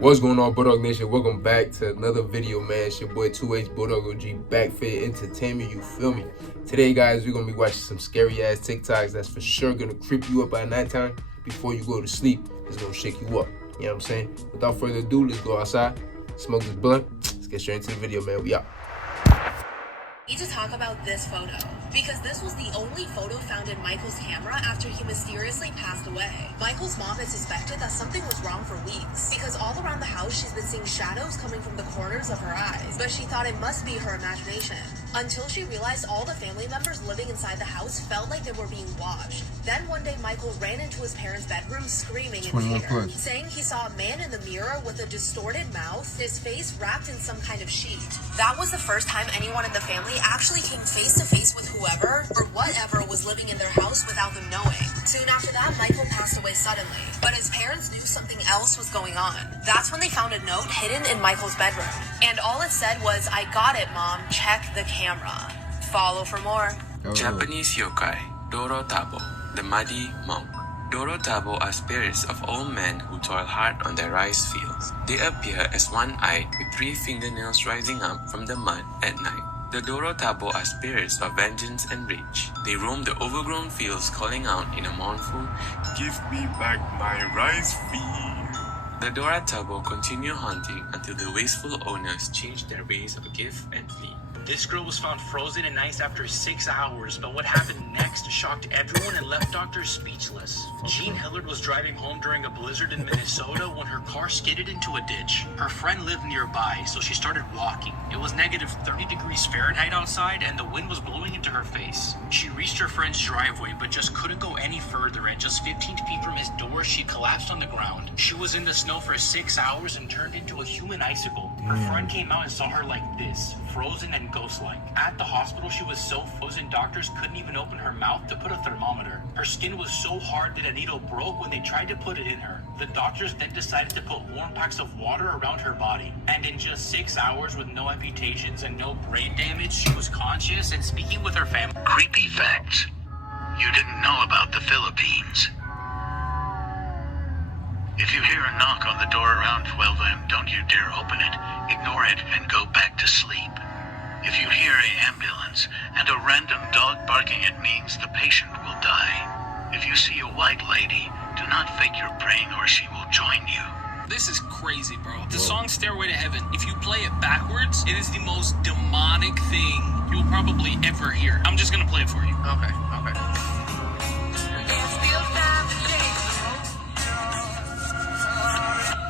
What's going on, Bulldog Nation? Welcome back to another video, man. It's your boy 2H Bulldog OG, back for your entertainment, you feel me? Today, guys, we're gonna be watching some scary ass TikToks that's for sure gonna creep you up at nighttime before you go to sleep. It's gonna shake you up, you know what I'm saying? Without further ado, let's go outside, smoke this blunt. Let's get straight into the video, man. We out. We need to talk about this photo because this was the only photo found in Michael's camera after he mysteriously passed away. Michael's mom had suspected that something was wrong for weeks because all around the house she's been seeing shadows coming from the corners of her eyes, but she thought it must be her imagination until she realized all the family members living inside the house felt like they were being watched. Then one day Michael ran into his parents' bedroom screaming in fear, saying he saw a man in the mirror with a distorted mouth, his face wrapped in some kind of sheet. That was the first time anyone in the family actually came face to face with whoever or whatever was living in their house without them knowing. Soon after that, Michael passed away suddenly, but his parents knew something else was going on. That's when they found a note hidden in Michael's bedroom, and all it said was, "I got it, Mom, check the camera." Follow for more. Japanese yokai, Doro Tabo, the muddy monk. Doro Tabo are spirits of old men who toil hard on their rice fields. They appear as one-eyed with 3 fingernails rising up from the mud at night. The Doro Tabo are spirits of vengeance and rage. They roam the overgrown fields calling out in a mournful, "Give me back my rice field." The Doro Tabo continue hunting until the wasteful owners change their ways of give and flee. This girl was found frozen in ice after 6 hours, but what happened next shocked everyone and left doctors speechless. Jean Hillard was driving home during a blizzard in Minnesota when her car skidded into a ditch. Her friend lived nearby, so she started walking. It was negative 30 degrees Fahrenheit outside and the wind was blowing into her face. She reached her friend's driveway, but just couldn't go any further, and just 15 feet from his door, she collapsed on the ground. She was in the snow for 6 hours and turned into a human icicle. Her friend came out and saw her like this, frozen and ghost-like. At the hospital, she was so frozen, doctors couldn't even open her mouth to put a thermometer. Her skin was so hard that a needle broke when they tried to put it in her. The doctors then decided to put warm packs of water around her body. And in just 6 hours, with no amputations and no brain damage, she was conscious and speaking with her family. Creepy facts you didn't know about the Philippines. If you hear a knock on the door around 12 a.m., don't you dare open it. Ignore it and go back to sleep. If you hear an ambulance and a random dog barking, it means the patient will die. If you see a white lady, do not fake you're praying or she will join you. This is crazy, bro. The song Stairway to Heaven, if you play it backwards, it is the most demonic thing you'll probably ever hear. I'm just gonna play it for you. Okay.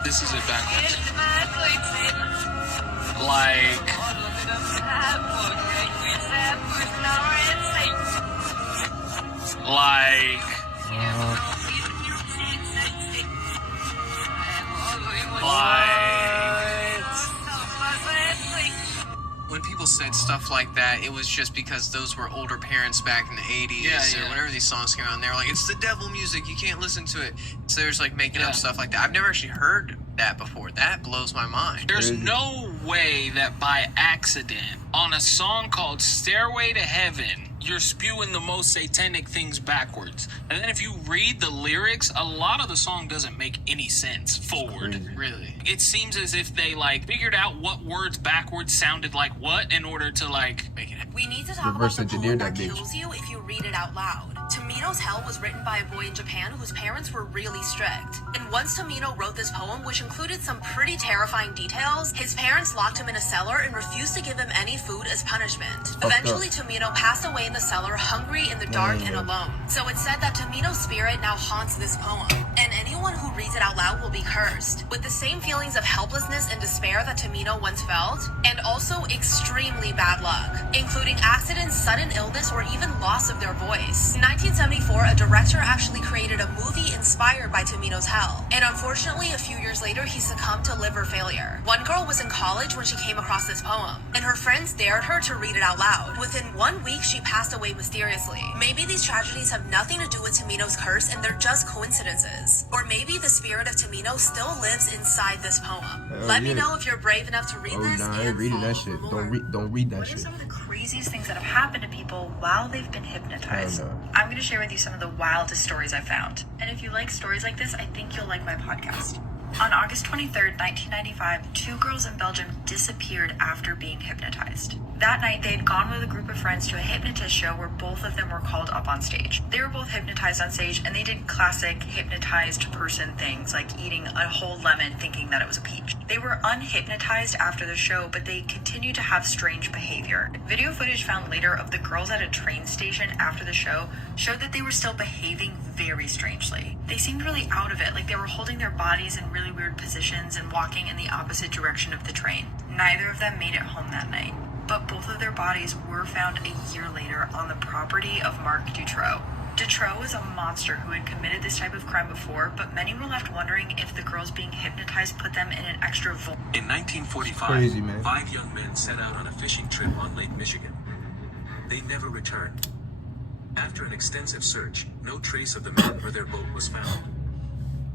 This is it backwards. Like... When people said stuff like that, it was just because those were older parents back in the 80s or whenever these songs came out, and they were like, it's the devil music, you can't listen to it. So they're just like making up stuff like that. I've never actually heard that before. That blows my mind. There's no way that by accident, on a song called Stairway to Heaven, you're spewing the most satanic things backwards. And then if you read the lyrics, a lot of the song doesn't make any sense forward, really. It seems as if they figured out what words backwards sounded like what in order to make it happen. We need to talk about the poem that kills you if you read it out loud. Tomino's Hell was written by a boy in Japan whose parents were really strict. And once Tomino wrote this poem, which included some pretty terrifying details, his parents locked him in a cellar and refused to give him any food as punishment. Eventually, Tomino passed away in the cellar, hungry, in the dark, and alone. So it's said that Tomino's spirit now haunts this poem, and anyone who reads it out loud will be cursed, with the same feelings of helplessness and despair that Tomino once felt, and also extremely bad luck, including accidents, sudden illness, or even loss of their voice. In 1974, a director actually created a movie inspired by Tomino's Hell, and unfortunately, a few years later, he succumbed to liver failure. One girl was in college when she came across this poem, and her friends dared her to read it out loud. Within 1 week, she passed away mysteriously. Maybe these tragedies have nothing to do with Tomino's curse and they're just coincidences. Or maybe the spirit of Tomino still lives inside this poem. Let me know if you're brave enough to read this. I ain't reading that shit. Don't read that shit. What are some of the craziest things that have happened to people while they've been hypnotized? I'm going to share with you some of the wildest stories I found. And if you like stories like this, I think you'll like my podcast. On August 23rd, 1995, 2 girls in Belgium disappeared after being hypnotized. That night, they had gone with a group of friends to a hypnotist show where both of them were called up on stage. They were both hypnotized on stage, and they did classic hypnotized person things, like eating a whole lemon thinking that it was a peach. They were unhypnotized after the show, but they continued to have strange behavior. Video footage found later of the girls at a train station after the show showed that they were still behaving very strangely. They seemed really out of it, like they were holding their bodies in really weird positions and walking in the opposite direction of the train. Neither of them made it home that night, but both of their bodies were found a year later on the property of Marc Dutroux. Dutroux was a monster who had committed this type of crime before, but many were left wondering if the girls being hypnotized put them in an extra In 1945, Crazy, man. 5 young men set out on a fishing trip on Lake Michigan. They never returned. After an extensive search, no trace of the men or their boat was found.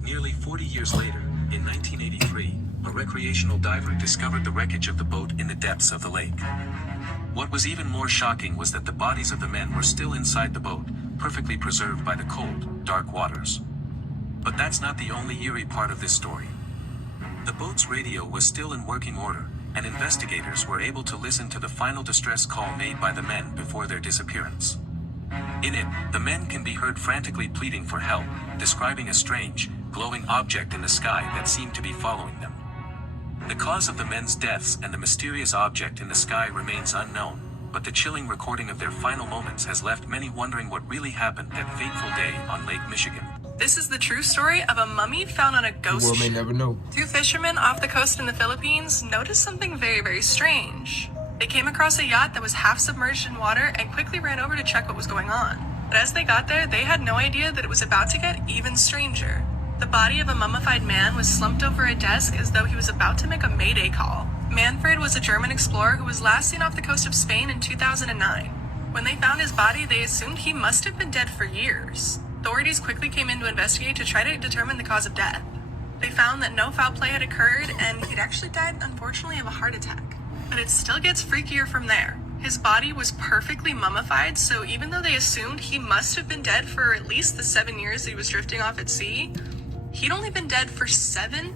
Nearly 40 years later, in 1983, a recreational diver discovered the wreckage of the boat in the depths of the lake. What was even more shocking was that the bodies of the men were still inside the boat, perfectly preserved by the cold, dark waters. But that's not the only eerie part of this story. The boat's radio was still in working order, and investigators were able to listen to the final distress call made by the men before their disappearance. In it, the men can be heard frantically pleading for help, describing a strange, glowing object in the sky that seemed to be following them. The cause of the men's deaths and the mysterious object in the sky remains unknown, but the chilling recording of their final moments has left many wondering what really happened that fateful day on Lake Michigan. This is the true story of a mummy found on a The ghost world may ship. never know. 2 fishermen off the coast in the Philippines noticed something very, very strange. They came across a yacht that was half submerged in water and quickly ran over to check what was going on. But as they got there, they had no idea that it was about to get even stranger. The body of a mummified man was slumped over a desk as though he was about to make a mayday call. Manfred was a German explorer who was last seen off the coast of Spain in 2009. When they found his body, they assumed he must have been dead for years. Authorities quickly came in to investigate to try to determine the cause of death. They found that no foul play had occurred, and he'd actually died, unfortunately, of a heart attack. But it still gets freakier from there. His body was perfectly mummified, so even though they assumed he must have been dead for at least the 7 years he was drifting off at sea, he'd only been dead for 7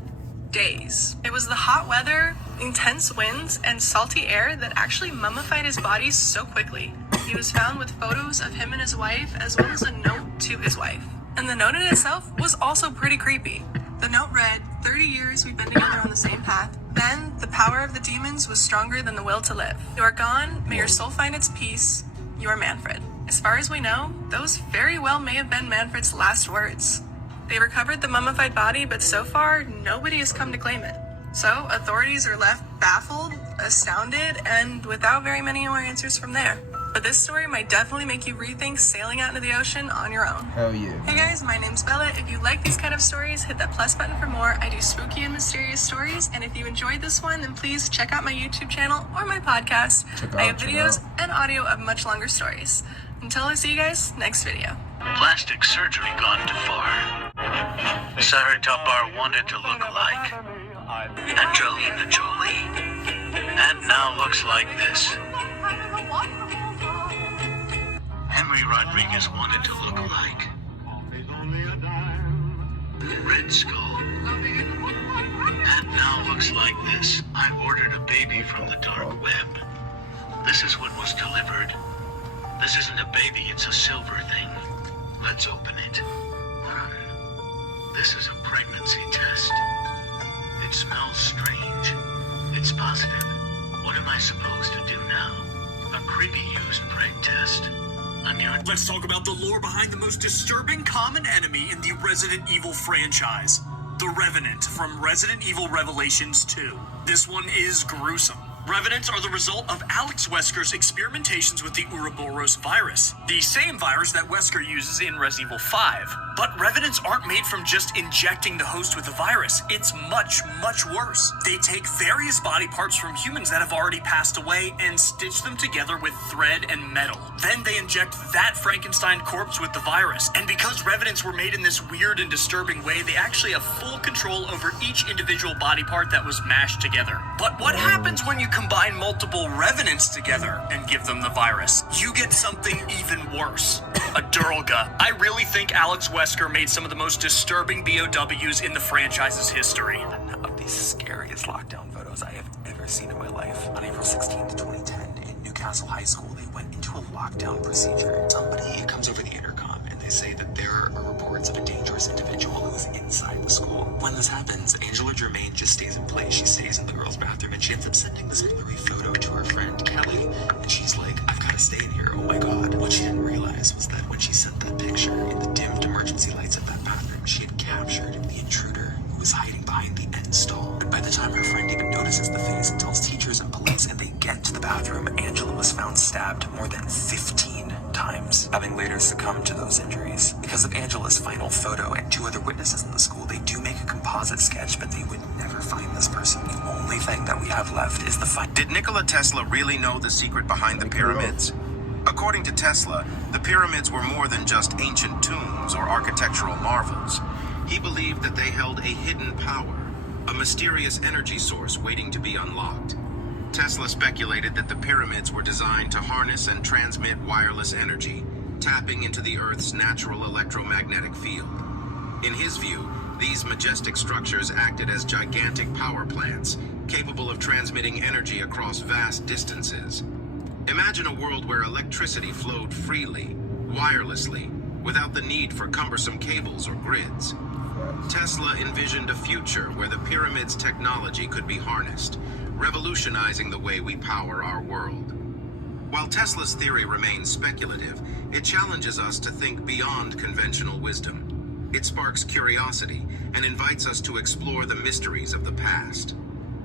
days. It was the hot weather, intense winds, and salty air that actually mummified his body so quickly. He was found with photos of him and his wife, as well as a note to his wife. And the note in itself was also pretty creepy. The note read, 30 years we've been together on the same path. Then, the power of the demons was stronger than the will to live. You are gone, may your soul find its peace. You are Manfred. As far as we know, those very well may have been Manfred's last words. They recovered the mummified body, but so far, nobody has come to claim it. So, authorities are left baffled, astounded, and without very many more answers from there. But this story might definitely make you rethink sailing out into the ocean on your own. Hell yeah. Hey guys, my name's Bella. If you like these kind of stories, hit that plus button for more. I do spooky and mysterious stories, and if you enjoyed this one, then please check out my YouTube channel or my podcast. I have videos and audio of much longer stories. Until I see you guys next video. Plastic surgery gone too far. Sarah Topbar wanted to look like Angelina Jolie. And now looks like this. Henry Rodriguez wanted to look like Red Skull. And now looks like this. I ordered a baby from the dark web. This is what was delivered. This isn't a baby, it's a silver thing. Let's open it. This is a pregnancy test. It smells strange. It's positive. What am I supposed to do now? A creepy used preg test. Let's talk about the lore behind the most disturbing common enemy in the Resident Evil franchise. The Revenant from Resident Evil Revelations 2. This one is gruesome. Revenants are the result of Alex Wesker's experimentations with the Ouroboros virus, the same virus that Wesker uses in Resident Evil 5. But Revenants aren't made from just injecting the host with the virus. It's much, much worse. They take various body parts from humans that have already passed away and stitch them together with thread and metal. Then they inject that Frankenstein corpse with the virus. And because Revenants were made in this weird and disturbing way, they actually have full control over each individual body part that was mashed together. But what happens when you combine multiple revenants together and give them the virus, you get something even worse. A Duralga. I really think Alex Wesker made some of the most disturbing BOWs in the franchise's history. One of the scariest lockdown photos I have ever seen in my life. On April 16th, 2010, in Newcastle High School, they went into a lockdown procedure. Somebody comes over the intercom and they say that there are reports of a dangerous individual who's inside the school. When this happens, Angela Germain just stays in place. She stays in the girls' bathroom and she ends up sending this blurry photo to her friend Kelly. And she's like, I've got to stay in here. Oh my God. What she didn't realize was that when she sent that picture in the dimmed emergency lights of that bathroom, she had captured the intruder who was hiding behind the end stall. And by the time her friend even notices the face and tells teachers and police and they get to the bathroom, Angela was found stabbed more than 15 times, having later succumbed to those injuries. Because of Angela's final photo and 2 other witnesses in the school, they do make a composite sketch, but they would never find this person. The only thing that we have left is the fight. Did Nikola Tesla really know the secret behind the pyramids? According to Tesla, the pyramids were more than just ancient tombs or architectural marvels. He believed that they held a hidden power, a mysterious energy source waiting to be unlocked. Tesla speculated that the pyramids were designed to harness and transmit wireless energy, tapping into the Earth's natural electromagnetic field. In his view, these majestic structures acted as gigantic power plants, capable of transmitting energy across vast distances. Imagine a world where electricity flowed freely, wirelessly, without the need for cumbersome cables or grids. Tesla envisioned a future where the pyramid's technology could be harnessed, revolutionizing the way we power our world. While Tesla's theory remains speculative, it challenges us to think beyond conventional wisdom. It sparks curiosity and invites us to explore the mysteries of the past.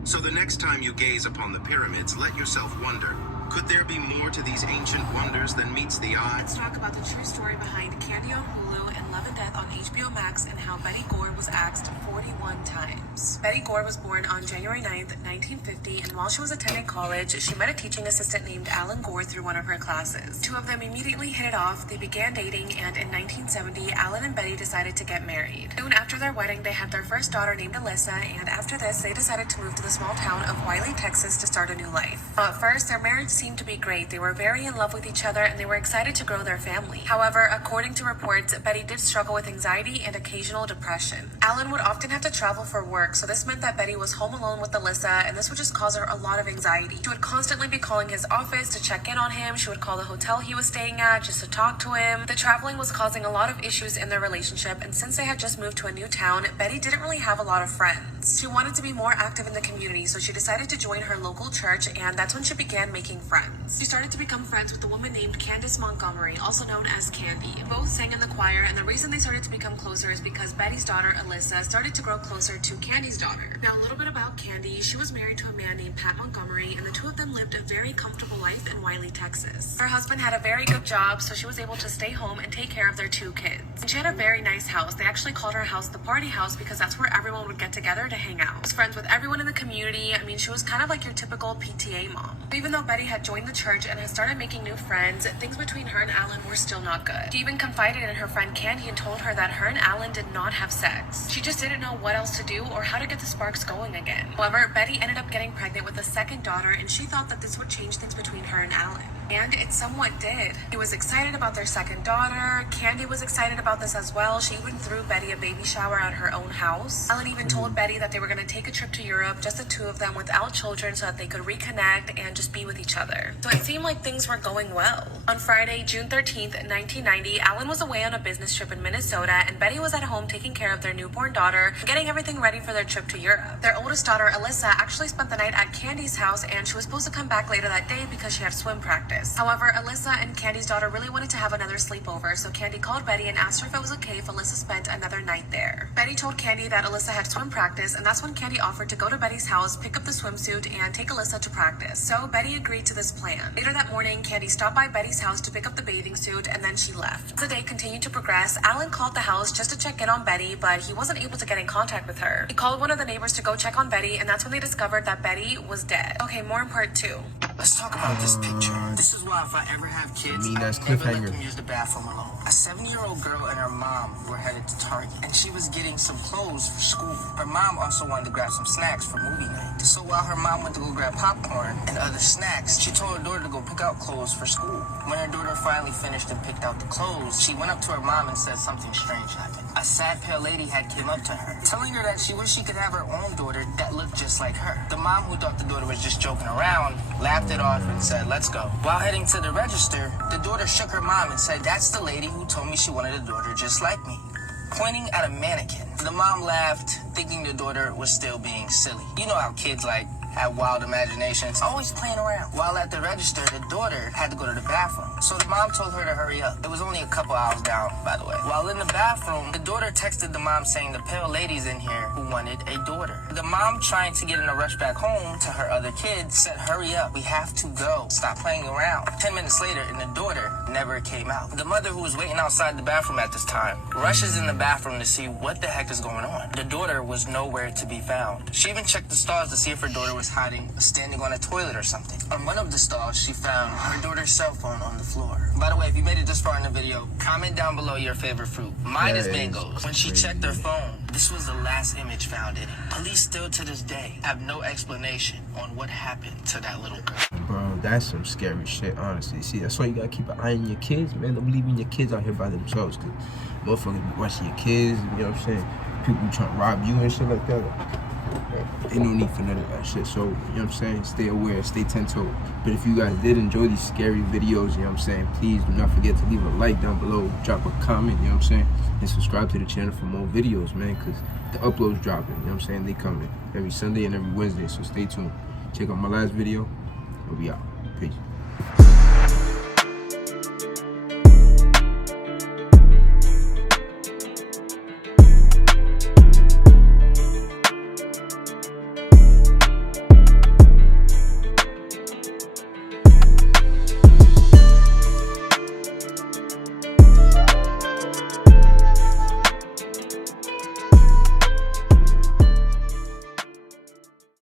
So the next time you gaze upon the pyramids, let yourself wonder, could there be more to these ancient wonders than meets the eye? Let's talk about the true story behind Candy on Hulu and Love and Death on HBO Max and how Betty Gore was axed 41 times. Betty Gore was born on January 9th, 1950, and while she was attending college, she met a teaching assistant named Alan Gore through one of her classes. 2 of them immediately hit it off, they began dating, and in 1970, Alan and Betty decided to get married. Soon after their wedding, they had their first daughter named Alyssa, and after this, they decided to move to the small town of Wiley, Texas to start a new life. At first, their marriage seemed to be great. They were very in love with each other and they were excited to grow their family. However, according to reports, Betty did struggle with anxiety and occasional depression. Alan would often have to travel for work, so this meant that Betty was home alone with Alyssa, and this would just cause her a lot of anxiety. She would constantly be calling his office to check in on him. She would call the hotel he was staying at just to talk to him. The traveling was causing a lot of issues in their relationship, and since they had just moved to a new town, Betty didn't really have a lot of friends. She wanted to be more active in the community, so she decided to join her local church, and that's when she began making friends. She started to become friends with a woman named Candace Montgomery, also known as Candy. Both sang in the choir, and the reason they started to become closer is because Betty's daughter, Alyssa, started to grow closer to Candy's daughter. Now, a little bit about Candy. She was married to a man named Pat Montgomery, and the 2 of them lived a very comfortable life in Wiley, Texas. Her husband had a very good job, so she was able to stay home and take care of their 2 kids. And she had a very nice house. They actually called her house the party house because that's where everyone would get together to hang out. She was friends with everyone in the community. I mean, she was kind of like your typical PTA mom. Even though Betty had joined the church and had started making new friends, things between her and Alan were still not good. She even confided in her friend Candy and told her that her and Alan did not have sex. She just didn't know what else to do or how to get the sparks going again. However, Betty ended up getting pregnant with a second daughter, and she thought that this would change things between her and Alan. And it somewhat did. He was excited about their second daughter. Candy was excited about this as well. She even threw Betty a baby shower at her own house. Alan even told Betty that they were going to take a trip to Europe, just the 2 of them without children, so that they could reconnect and just be with each other. So it seemed like things were going well. On Friday, June 13th, 1990, Alan was away on a business trip in Minnesota, and Betty was at home taking care of their newborn daughter, getting everything ready for their trip to Europe. Their oldest daughter, Alyssa, actually spent the night at Candy's house, and she was supposed to come back later that day because she had swim practice. However, Alyssa and Candy's daughter really wanted to have another sleepover, so Candy called Betty and asked her if it was okay if Alyssa spent another night there. Betty told Candy that Alyssa had swim practice, and that's when Candy offered to go to Betty's house, pick up the swimsuit, and take Alyssa to practice. So Betty agreed to this plan. Later that morning, Candy stopped by Betty's house to pick up the bathing suit, and then she left. As the day continued to progress, Alan called the house just to check in on Betty, but he wasn't able to get in contact with her. He called one of the neighbors to go check on Betty, and that's when they discovered that Betty was dead. Okay, more in part 2. Let's talk about this picture. This is why if I ever have kids, I that's never let cliffhanger. them use the bathroom alone. A 7-year-old girl and her mom were headed to Target, and she was getting some clothes for school. Her mom also wanted to grab some snacks for movie night. So while her mom went to go grab popcorn and other snacks, she told her daughter to go pick out clothes for school. When her daughter finally finished and picked out the clothes, she went up to her mom and said something strange happened. A sad, pale lady had came up to her, telling her that she wished she could have her own daughter that looked just like her. The mom, who thought the daughter was just joking around, laughed it off and said, "Let's go." While heading to the register, the daughter shook her mom and said, "That's the lady who told me she wanted a daughter just like me," pointing at a mannequin. The mom laughed, thinking the daughter was still being silly. You know how kids have wild imaginations, always playing around. While at the register, the daughter had to go to the bathroom, so the mom told her to hurry up. It was only a couple hours down, by the way. While in the bathroom, the daughter texted the mom saying the pale lady's in here who wanted a daughter. The mom, trying to get in a rush back home to her other kids, said, "Hurry up, we have to go. Stop playing around." 10 minutes later, and the daughter never came out. The mother, who was waiting outside the bathroom at this time, rushes in the bathroom to see what the heck is going on. The daughter was nowhere to be found. She even checked the stalls to see if her daughter was hiding, standing on a toilet or something. On one of the stalls, she found her daughter's cell phone on the floor. By the way, if you made it this far in the video, comment down below your favorite fruit. Mine is mangoes. When she checked her phone, this was the last image found in it. Police still to this day have no explanation on what happened to that little girl. Bro, that's some scary shit, honestly. See, that's why you gotta keep an eye on your kids, man. Don't be leaving your kids out here by themselves, cause motherfuckers be watching your kids, you know what I'm saying? People trying to rob you and shit like that. Ain't no need for none of that shit. So, you know what I'm saying? Stay aware, stay 10-toed. But if you guys did enjoy these scary videos, you know what I'm saying? Please do not forget to leave a like down below, drop a comment, you know what I'm saying? And subscribe to the channel for more videos, man, because the uploads dropping, you know what I'm saying? They coming every Sunday and every Wednesday, so stay tuned. Check out my last video, and we out. Peace.